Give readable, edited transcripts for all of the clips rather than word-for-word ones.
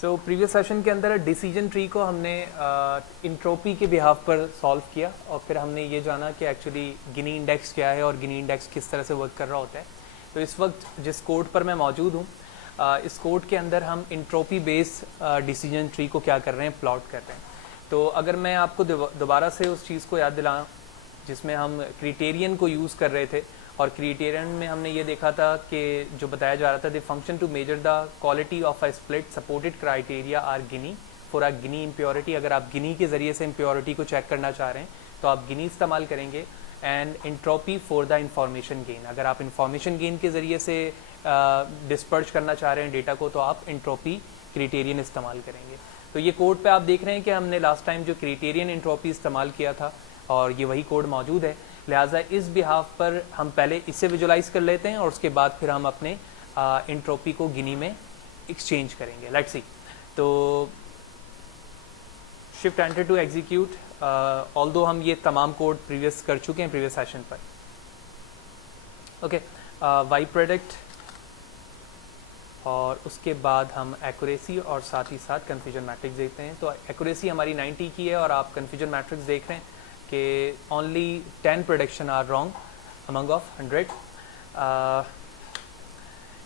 So previous session के अंदर decision tree को हमने इंट्रोपी के बिहाफ पर सॉल्व किया और फिर हमने ये जाना कि एक्चुअली गिनी इंडेक्स क्या है और गिनी इंडेक्स किस तरह से वर्क कर रहा होता है। तो इस वक्त जिस कोड पर मैं मौजूद हूँ, इस कोड के अंदर हम इंट्रोपी बेस डिसीजन ट्री को क्या कर रहे हैं, प्लॉट कर रहे हैं। तो अगर मैं आपको दोबारा से उस चीज़ को याद दिलाऊं जिसमें हम क्राइटेरियन को यूज़ कर रहे थे, और क्राइटेरियन में हमने ये देखा था कि जो बताया जा रहा था, the function to measure the quality of a split supported criteria are Gini for a Gini impurity. अगर आप गिनी के ज़रिए से इम्प्योरिटी को चेक करना चाह रहे हैं तो आप गिनी इस्तेमाल करेंगे। And entropy for the information gain, अगर आप इंफॉर्मेशन गेन के ज़रिए से डिस्पर्ज करना चाह रहे हैं डेटा को तो आप इंट्रोपी क्राइटेरियन इस्तेमाल करेंगे। तो ये कोड पे आप देख रहे हैं कि हमने लास्ट टाइम जो क्राइटेरियन इंट्रोपी इस्तेमाल किया था और ये वही कोड मौजूद है। लिहाजा इस बिहाफ पर हम पहले इसे विजुलाइज कर लेते हैं और उसके बाद फिर हम अपने इंट्रोपी को गिनी में एक्सचेंज करेंगे। Let's see. तो shift enter to execute, although हम ये तमाम कोड प्रीवियस कर चुके हैं प्रीवियस सेशन पर। ओके, वाई प्रोडक्ट और उसके बाद हम एक्यूरेसी और साथ ही साथ कन्फ्यूजन मैट्रिक्स देखते हैं। तो एक्यूरेसी हमारी 90 की है और आप कन्फ्यूजन मैट्रिक्स देख रहे हैं कि only 10 prediction are wrong among of 100।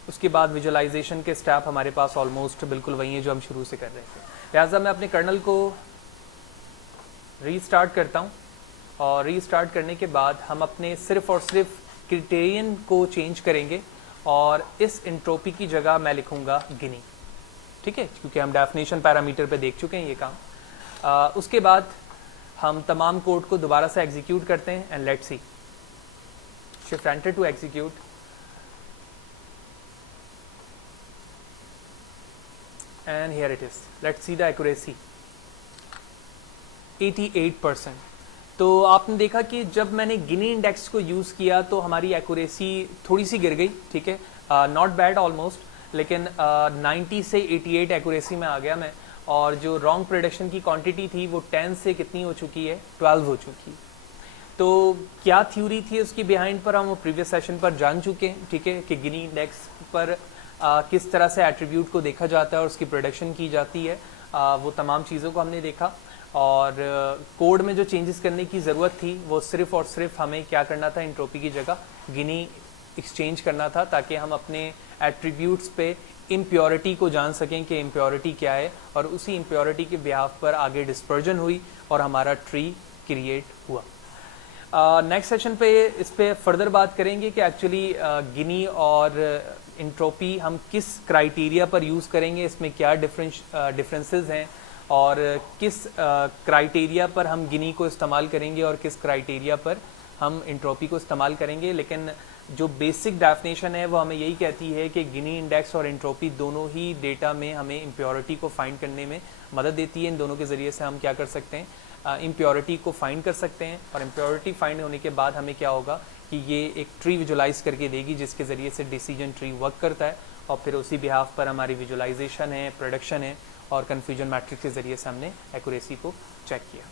उसके बाद विजुअलाइजेशन के स्टेप हमारे पास ऑलमोस्ट बिल्कुल वही है जो हम शुरू से कर रहे थे। लिहाजा मैं अपने कर्नल को रीस्टार्ट करता हूँ और रीस्टार्ट करने के बाद हम अपने सिर्फ और सिर्फ क्राइटेरियन को चेंज करेंगे और इस इंट्रोपी की जगह मैं लिखूंगा गिनी। ठीक है, क्योंकि हम डेफिनेशन पैरामीटर पे देख चुके हैं ये काम। उसके बाद हम तमाम कोड को दोबारा से एग्जीक्यूट करते हैं and let's see. Shift enter to execute and here it is. Let's see the accuracy 88%। तो आपने देखा कि जब मैंने गिनी इंडेक्स को यूज़ किया तो हमारी एक्यूरेसी थोड़ी सी गिर गई। ठीक है, नॉट बैड ऑलमोस्ट, लेकिन 90 से 88 एक्यूरेसी में आ गया मैं। और जो रॉन्ग प्रेडिक्शन की क्वांटिटी थी वो 10 से कितनी हो चुकी है, 12 हो चुकी। तो क्या थ्योरी थी उसकी बिहाइंड पर हम प्रीवियस सेशन पर जान चुके हैं। ठीक है, कि गिनी इंडेक्स पर किस तरह से एट्रीब्यूट को देखा जाता है और उसकी प्रेडिक्शन की जाती है, वो तमाम चीज़ों को हमने देखा। और कोड में जो चेंजेस करने की ज़रूरत थी वो सिर्फ और सिर्फ हमें क्या करना था, इंट्रोपी की जगह गिनी एक्सचेंज करना था ताकि हम अपने एट्रीब्यूट्स पे इम्प्योरिटी को जान सकें कि इम्प्योरिटी क्या है, और उसी इम्प्योरिटी के बिहाफ पर आगे डिस्पर्जन हुई और हमारा ट्री क्रिएट हुआ। नेक्स्ट सेशन पे इस पे फर्दर बात करेंगे कि एक्चुअली गिनी और इंट्रोपी हम किस क्राइटेरिया पर यूज़ करेंगे, इसमें क्या डिफरेंसेस हैं और किस क्राइटेरिया पर हम गिनी को इस्तेमाल करेंगे और किस क्राइटेरिया पर हम इंट्रोपी को इस्तेमाल करेंगे। लेकिन जो बेसिक डेफिनेशन है वो हमें यही कहती है कि गिनी इंडेक्स और इंट्रोपी दोनों ही डेटा में हमें इम्प्योरिटी को फाइंड करने में मदद देती है। इन दोनों के ज़रिए से हम क्या कर सकते हैं, इम्प्योरिटी को फाइंड कर सकते हैं। और इम्प्योरिटी फाइंड होने के बाद हमें क्या होगा कि ये एक ट्री विजुलाइज करके देगी जिसके ज़रिए से डिसीजन ट्री वर्क करता है। और फिर उसी बिहाफ पर हमारी विजुलाइजेशन है, प्रोडक्शन है और कन्फ्यूजन मैट्रिक्स के ज़रिए से हमने एक्यूरेसी को चेक किया।